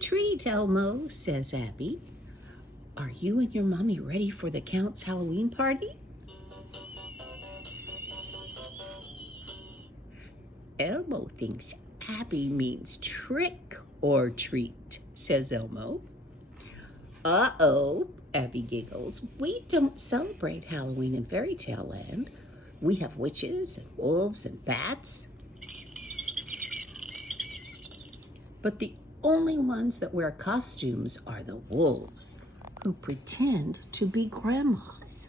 Treat, Elmo, says Abby. Are you and your mommy ready for the Count's Halloween party? Elmo thinks Abby means trick or treat, says Elmo. Uh-oh, Abby giggles. We don't celebrate Halloween in Fairy Tale Land. We have witches and wolves and bats. But the only ones that wear costumes are the wolves, who pretend to be grandmas.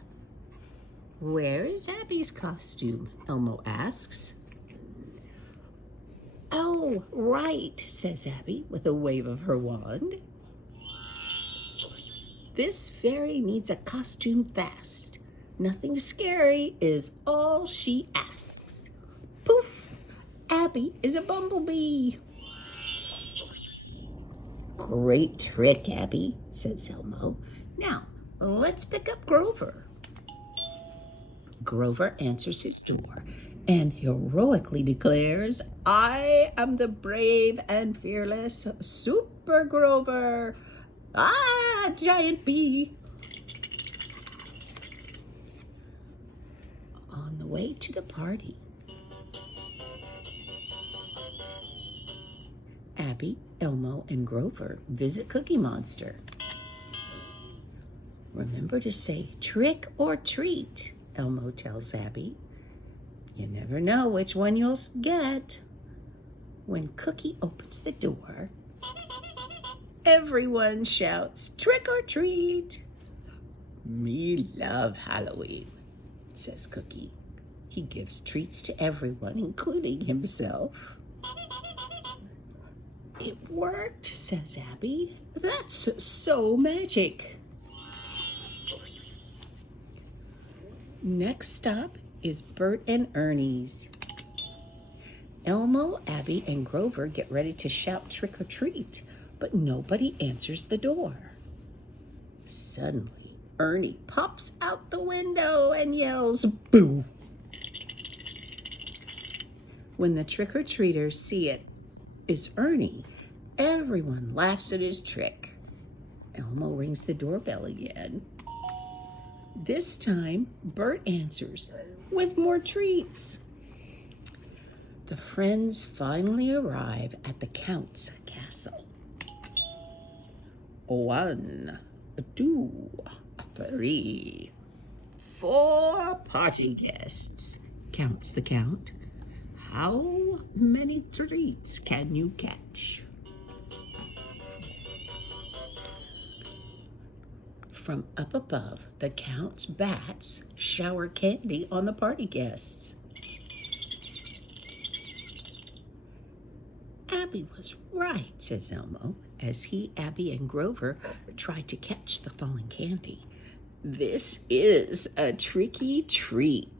Where is Abby's costume? Elmo asks. Oh, right, says Abby with a wave of her wand. This fairy needs a costume fast. Nothing scary is all she asks. Poof! Abby is a bumblebee. Great trick, Abby, says Elmo. Now, let's pick up Grover. Grover answers his door and heroically declares, I am the brave and fearless Super Grover. Ah, giant bee. On the way to the party, Abby, Elmo, and Grover visit Cookie Monster. Remember to say trick or treat, Elmo tells Abby. You never know which one you'll get. When Cookie opens the door, everyone shouts, trick or treat. Me love Halloween, says Cookie. He gives treats to everyone, including himself. It worked, says Abby. That's so magic. Next stop is Bert and Ernie's. Elmo, Abby, and Grover get ready to shout trick or treat, but nobody answers the door. Suddenly, Ernie pops out the window and yells, boo! When the trick-or-treaters see it is Ernie, everyone laughs at his trick. Elmo rings the doorbell again. This time, Bert answers with more treats. The friends finally arrive at the Count's castle. 1, 2, 3, 4 party guests, counts the Count. How many treats can you catch? From up above, the Count's bats shower candy on the party guests. Abby was right, says Elmo, as he, Abby, and Grover try to catch the falling candy. This is a tricky treat.